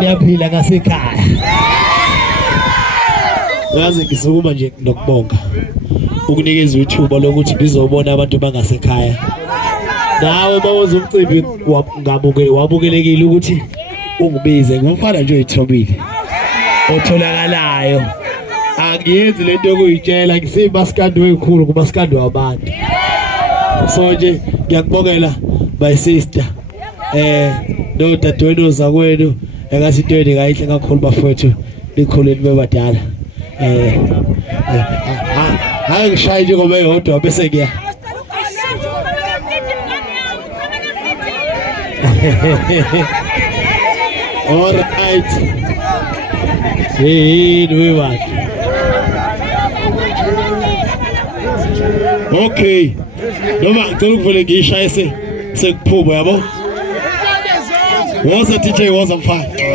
niyaphila ngasekhaya. Yazi ngisukuma nje nokubonga ukunikeza ithuba lokuthi ngizobona abantu bangasekhaya. Nawe bawoza umcimbi wabukelekile ukuthi ungibize ngumfana nje oyithobile otholakalayo. Angiyenzi lento yokuyitshela, ngisimaskandi wekhulu kumaskandi wabantu. So nje ngiyakubongela my sister no dadewenu zakwenu engathi into engayihle kakhulu bafowethu likhuleni bebadala. Hayi ngishaye nje ngoba eyodwa bese ngiya. All right. Hey, we want. Okay. Noma ngicela ukuvule ngishaye sekuphuba yabo. Woza DJ woza mfana.